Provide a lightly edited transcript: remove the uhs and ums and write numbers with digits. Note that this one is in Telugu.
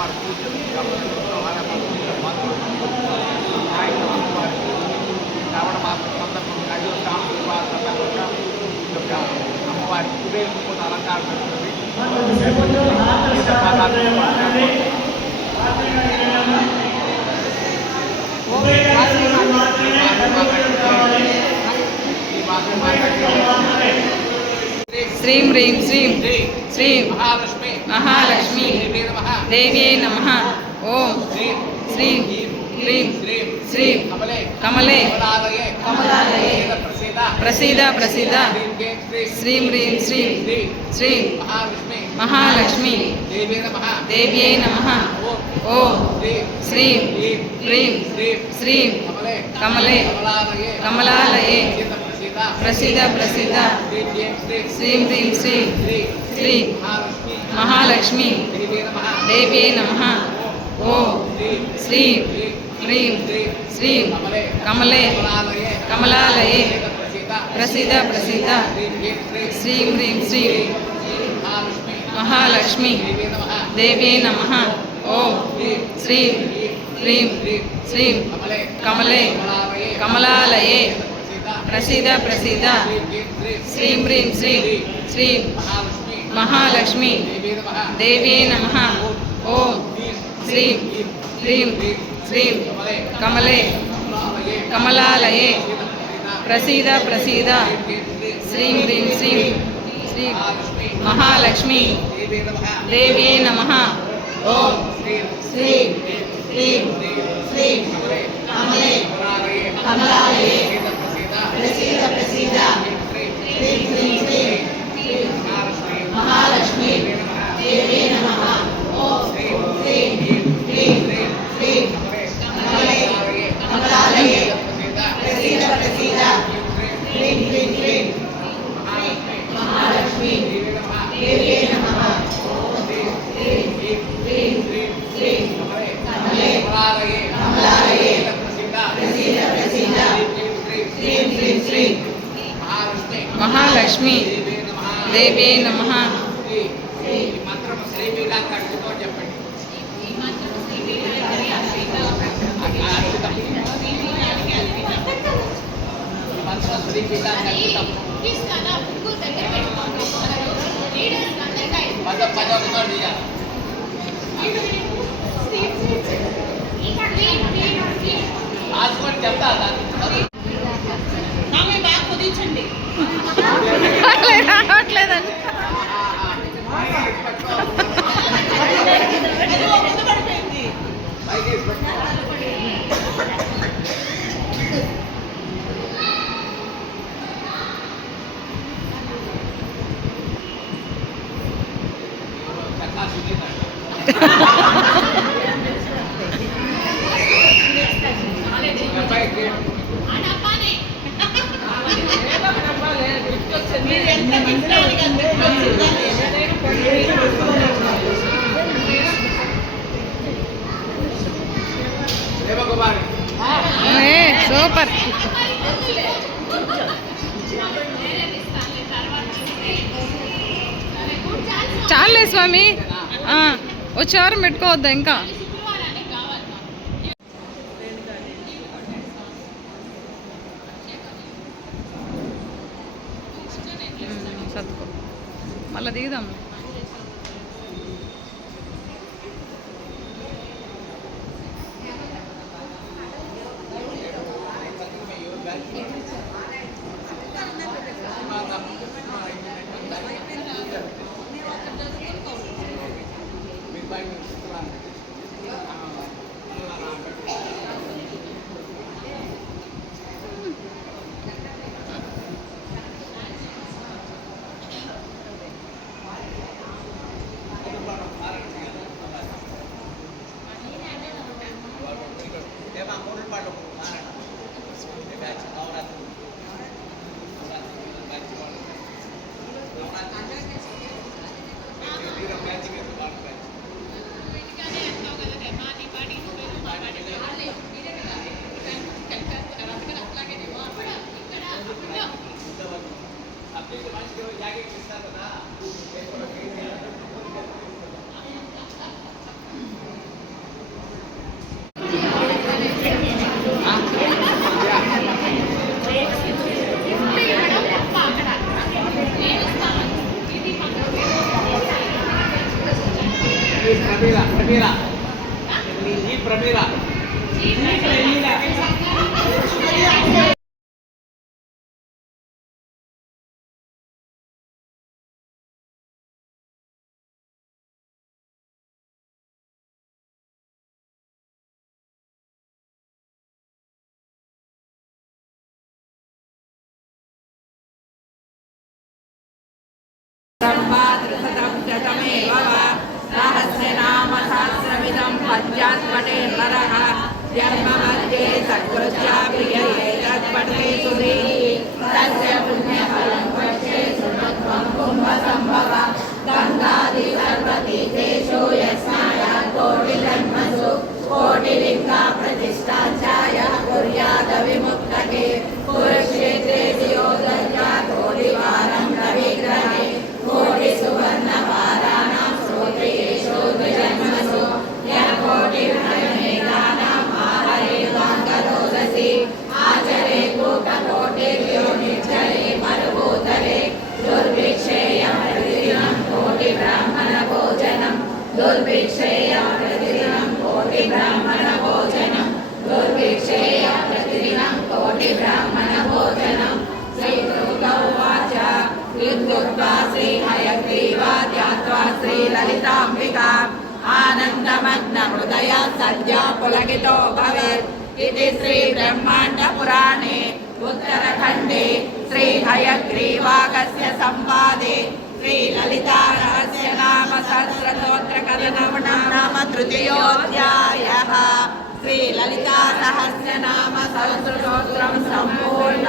అమ్మవారి పూజలు అమ్మవారికి శ్రావణ మాసం సందర్భంగా 5వ శ్రావణ సందర్భంగా అమ్మవారి కుబేరు పూట అలంకారం జరుగుతుంది. శ్రీం హ్రీం శ్రీం శ్రీం మహాలక్ష్మి మహాలక్ష్మి దేవ్యై నమః. ఓం శ్రీం హ్రీం శ్రీం కమలే ప్రసీద ప్రసీద. శ్రీం హ్రీం శ్రీం శ్రీం మహాలక్ష్మి దేవ్యై నమః. ఓం శ్రీం హ్రీం శ్రీం కమలే కమలాలయే ప్రసీద ప్రసీద. శ్రీం హ్రీం శ్రీం శ్రీం మహాలక్ష్మి దేవ్యై నమః. ఓం శ్రీం హ్రీం శ్రీం కమలే కమలాలయే ప్రసీద ప్రసీద. శ్రీం హ్రీం శ్రీం మహాలక్ష్మి దేవ్యై నమః. ఓం శ్రీం హ్రీం శ్రీం కమలే కమలాలయే ప్రసీద ప్రసీద. శ్రీం హ్రీం శ్రీం శ్రీం మహాలక్ష్మి దేవ్యై నమః. ఓం శ్రీం హ్రీం శ్రీం కమలే కమలాలయే ప్రసీద ప్రసీద. శ్రీం హ్రీం శ్రీం శ్రీం మహాలక్ష్మి దేవ్యై నమః. ఓం శ్రీం హ్రీం శ్రీం కమలే కమలాలయే ప్రసీద ప్రసీద. శ్రీం హ్రీం శ్రీం మహాలక్ష్మి దేవ్యై నమః. ఓం శ్రీం హ్రీం శ్రీం కమలే కమలాలయే ప్రసీద ప్రసీద. శ్రీం హ్రీం శ్రీం మహాలక్ష్మి దేవ్యై నమః. ఓం శ్రీం హ్రీం శ్రీం కమలే కమలాలయే ప్రసీద ప్రసీద. శ్రీం హ్రీం శ్రీం మహాలక్ష్మి దేవ్యై నమః. మంత్రం శ్రీపీఠా కట్టుతో చెప్పండి. మంత్రం శ్రీపీఠా కట్టుతాం రాసుకొని చెప్తా బాగా కుదించండి. రావట్లేదండి. సూపర్. చాలే స్వామి, వచ్చే వారం పెట్టుకోవద్దా ఇంకా? సత్తుకో మళ్ళీ దిగుదాం. Pramila. Ji Pramila. ब्रह्मादृशतं शतमेव वा सहस्रनाम सहस्रमिदं पञ्चास्पटे नरः जन्ममध्ये सत्कृत्या प्रियते तत्पठते सुधीः तस्य पुण्यफलं पश्ये सुमध्वं कुम्भसम्भव गङ्गादि सर्वतीर्थेषु यस्मात् कोटिजन्मसु कोटिलिङ्गा प्रतिष्ठा च यः कुर्यात् विमुक्तये कुरुक्षेत्रे दियोदर्या कोटिवारं रविग्रहे कोटि सुवर्णपादानां श्रोत्रियेषु द्विजन्मसु यः कोटिमेधानाम् आहरेवाङ्गरोदसी आचरे कूटकोटिभ्यो निर्जरे मरुभूतले दुर्भिक्षेयं प्रतिदिनं कोटिब्राह्मणभोजनं दुर्भिक्षेयं प्रतिदिनं कोटिब्राह्मणभोजनं दुर्भिक्षेयं प्रतिदिनं कोटिब्राह्मणभोजनं श्रीदुर्गौवाच युद्धुक्त्वा श्रीहयग्रीवा ध्यात्वा श्रीललिताम्बिका आनन्दमग्नहृदया सद्या पुलकितो भवेत् इति श्रीब्रह्माण्डपुराणे उत्तरखण्डे श्रीहयग्रीवागस्य संवादे श्रीललितारहस्य नाम सहस्रस्तोत्रकथनं नाम तृतीयोऽध्यायः श्रीललितारहस्य नाम सहस्रस्तोत्रं सम्पूर्णम्